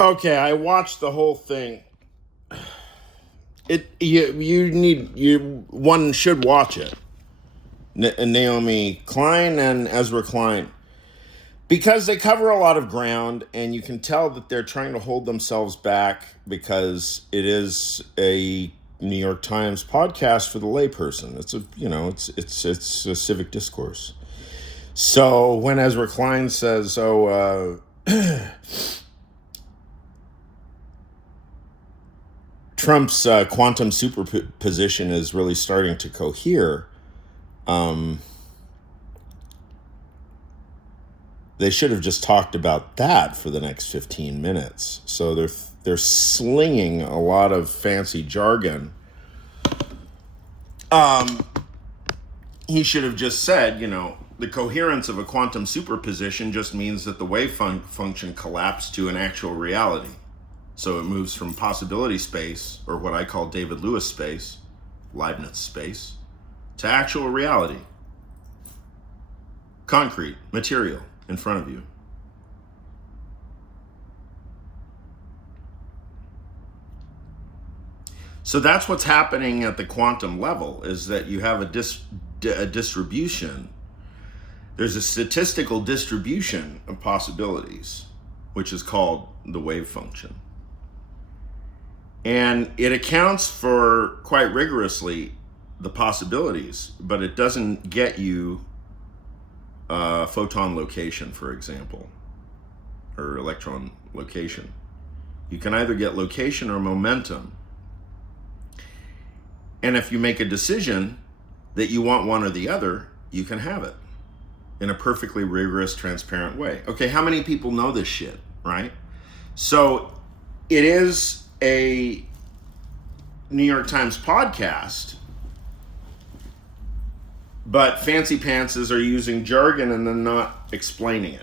Okay, I watched the whole thing. One should watch it. Naomi Klein and Ezra Klein, because they cover a lot of ground, and you can tell that they're trying to hold themselves back because it is a New York Times podcast for the layperson. It's a civic discourse. So when Ezra Klein says, Trump's quantum superposition is really starting to cohere, they should have just talked about that for the next 15 minutes. So they're slinging a lot of fancy jargon. He should have just said, the coherence of a quantum superposition just means that the wave function collapsed to an actual reality. So it moves from possibility space, or what I call David Lewis space, Leibniz space, to actual reality. Concrete, material, in front of you. So that's what's happening at the quantum level, is that you have a distribution. There's a statistical distribution of possibilities, which is called the wave function. And it accounts for, quite rigorously, the possibilities, but it doesn't get you photon location, for example, or electron location. You can either get location or momentum. And if you make a decision that you want one or the other, you can have it in a perfectly rigorous, transparent way. Okay, how many people know this shit, right? So it is a New York Times podcast, but fancy pantses are using jargon and then not explaining it,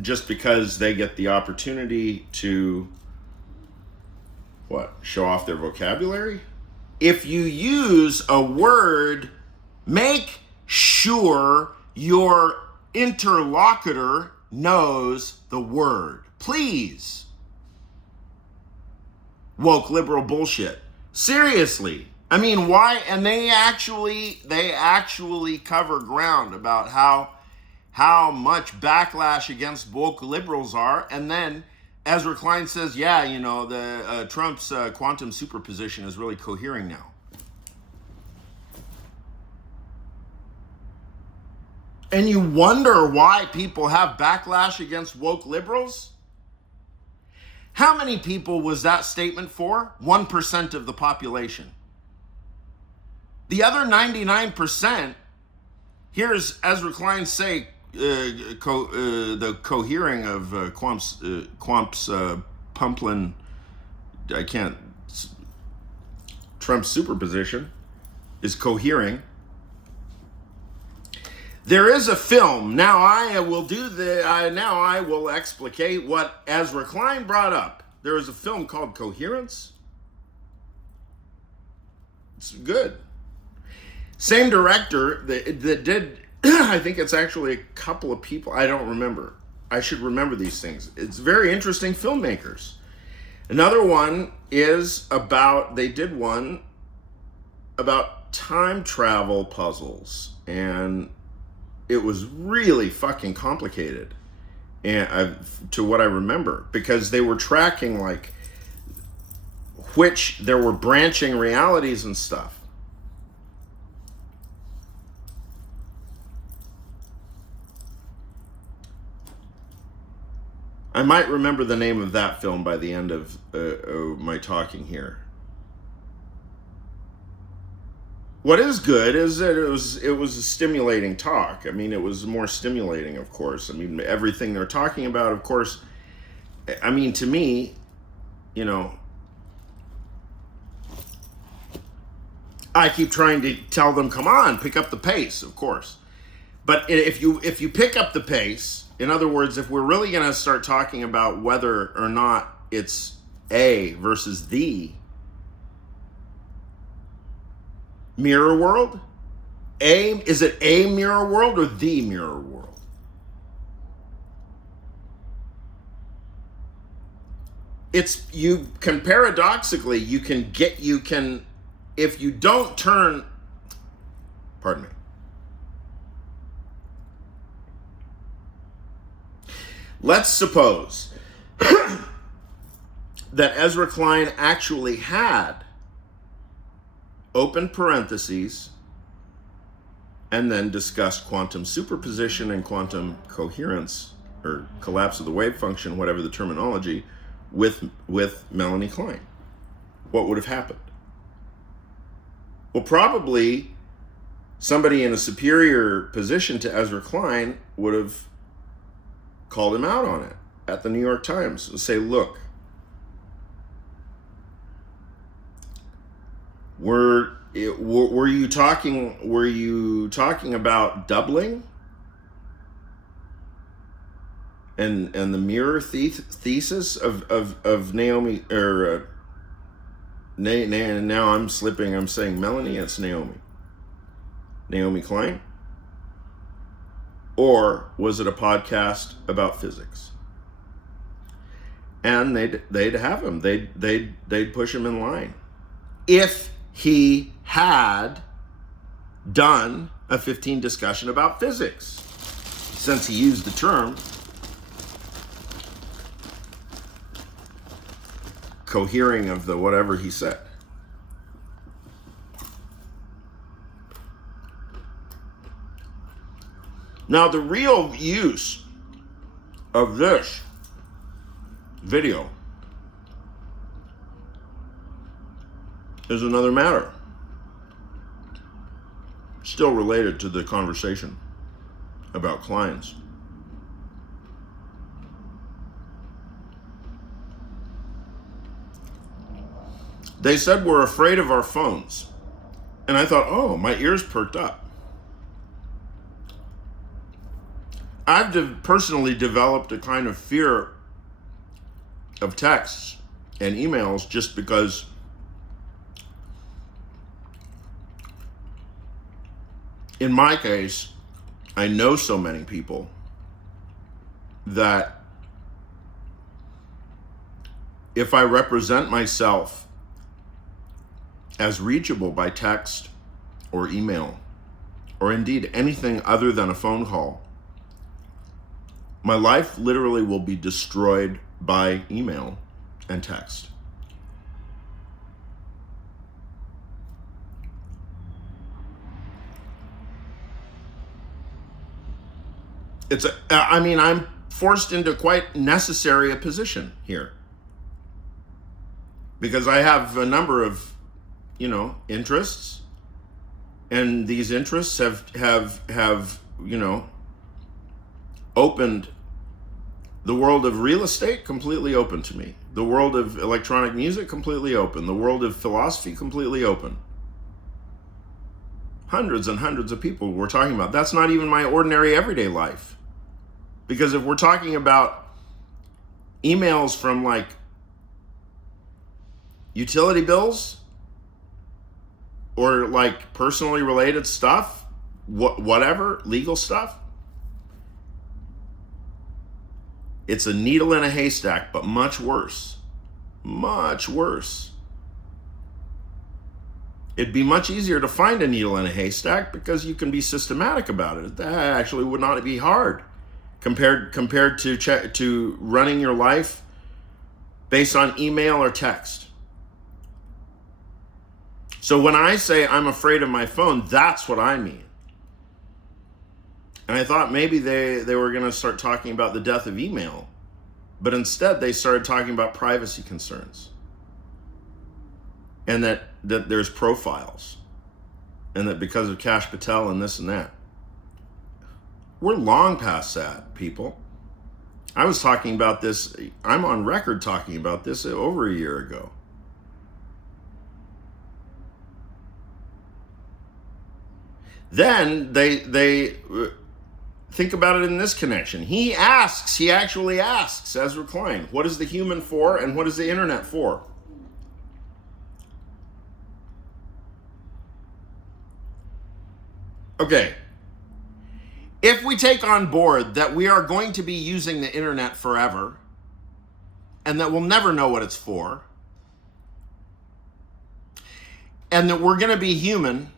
just because they get the opportunity to, show off their vocabulary? If you use a word, make sure your interlocutor knows the word. Please. Woke liberal bullshit. Seriously. I mean, why? And they actually cover ground about how much backlash against woke liberals are. And then Ezra Klein says, the Trump's quantum superposition is really cohering now. And you wonder why people have backlash against woke liberals? How many people was that statement for? 1% of the population. The other 99%, here's Ezra Klein say, the cohering of Quamp's Pumplin, Trump's superposition is cohering. There is a film. Now I will explicate what Ezra Klein brought up. There is a film called Coherence. It's good. Same director that did, I think it's actually a couple of people. I don't remember. I should remember these things. It's very interesting filmmakers. Another one is they did one about time travel puzzles, and it was really fucking complicated, and to what I remember, because they were tracking which there were branching realities and stuff. I might remember the name of that film by the end of my talking here. What is good is that it was a stimulating talk. I mean, it was more stimulating, of course. I mean, everything they're talking about, of course. I mean, to me, I keep trying to tell them, come on, pick up the pace, of course. But if you pick up the pace, in other words, if we're really going to start talking about whether or not it's A versus the mirror world, is it a mirror world or the mirror world? you can paradoxically, if you don't turn, pardon me. Let's suppose that Ezra Klein actually had open parentheses and then discussed quantum superposition and quantum coherence, or collapse of the wave function, whatever the terminology, with Melanie Klein. What would have happened? Well, probably somebody in a superior position to Ezra Klein would have called him out on it at the New York Times and say, look, were you talking about doubling and the mirror thesis of NAOMI, or now I'm slipping, I'm saying Melanie, it's Naomi Klein? Or was it a podcast about physics? And they'd have him, they'd push him in line if he had done a 15 discussion about physics, since he used the term cohering of the whatever he said. Now, the real use of this video is another matter, still related to the conversation about clients. They said we're afraid of our phones. And I thought, oh, my ears perked up. I've personally developed a kind of fear of texts and emails just because in my case, I know so many people that if I represent myself as reachable by text or email, or indeed anything other than a phone call, my life literally will be destroyed by email and text. I'm forced into quite necessary a position here because I have a number of, interests, and these interests have opened the world of real estate completely open to me, the world of electronic music completely open, the world of philosophy completely open. Hundreds and hundreds of people we're talking about. That's not even my ordinary everyday life. Because if we're talking about emails from like utility bills or like personally related stuff, whatever, legal stuff, it's a needle in a haystack, but much worse. Much worse. It'd be much easier to find a needle in a haystack because you can be systematic about it. That actually would not be hard compared to running your life based on email or text. So when I say I'm afraid of my phone, that's what I mean. And I thought maybe they were going to start talking about the death of email, but instead they started talking about privacy concerns. And that there's profiles, and that because of Kash Patel and this and that. We're long past that, people. I was talking about this, I'm on record talking about this over a year ago. Then they think about it in this connection. He actually asks Ezra Klein, what is the human for and what is the internet for? Okay, if we take on board that we are going to be using the internet forever, and that we'll never know what it's for, and that we're going to be human.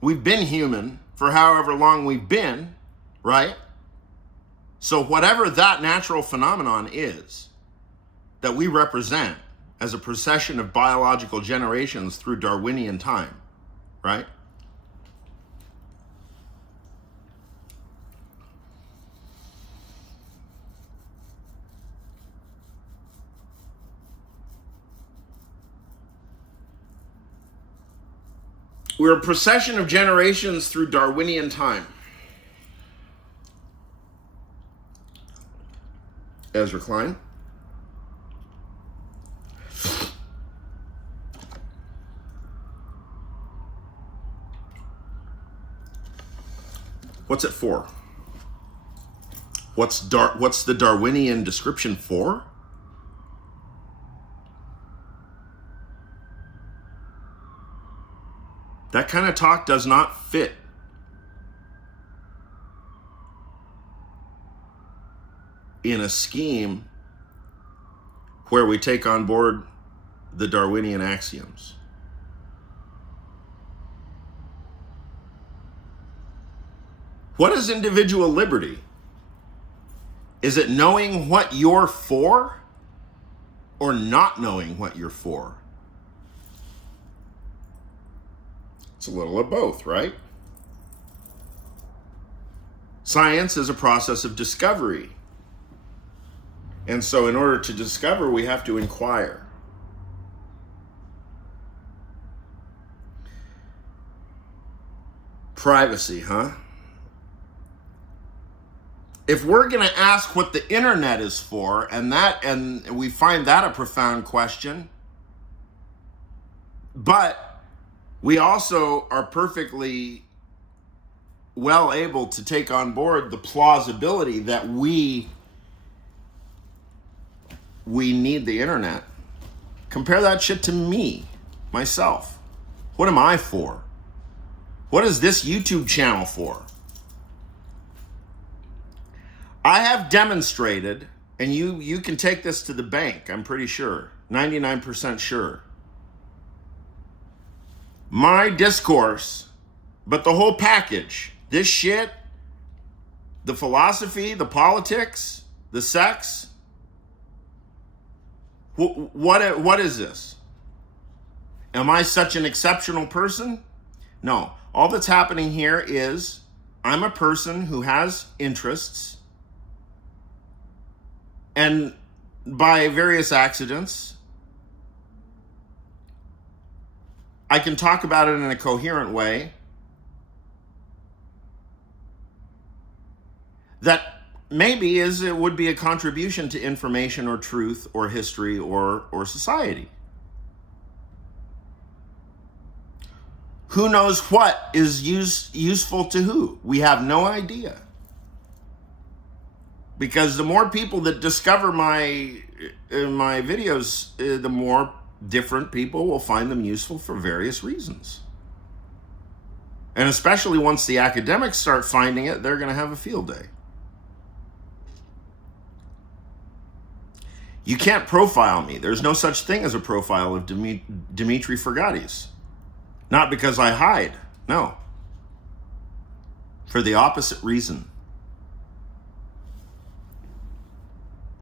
We've been human for however long we've been, right? So whatever that natural phenomenon is that we represent as a procession of biological generations through Darwinian time, right? We're a procession of generations through Darwinian time. Ezra KLEINE. What's it for? What's the Darwinian description for? That kind of talk does not fit in a scheme where we take on board the Darwinian axioms. What is individual liberty? Is it knowing what you're for or not knowing what you're for? It's a little of both, right? Science is a process of discovery. And so in order to discover, we have to inquire. Privacy, huh? If we're going to ask what the internet is for, and we find that a profound question, but we also are perfectly well able to take on board the plausibility that we need the internet. Compare that shit to me, myself. What am I for? What is this YouTube channel for? I have demonstrated, and you can take this to the bank, I'm pretty sure, 99% sure. My discourse, but the whole package, this shit, the philosophy, the politics, the sex, what is this? Am I such an exceptional person? No. All that's happening here is I'm a person who has interests, and by various accidents, I can talk about it in a coherent way that maybe it would be a contribution to information or truth or history or society. Who knows what is useful to who? We have no idea. Because the more people that discover my videos, the more different people will find them useful for various reasons. And especially once the academics start finding it, they're going to have a field day. You can't profile me. There's no such thing as a profile of Dimitri Fergatis. Not because I hide, no. For the opposite reason.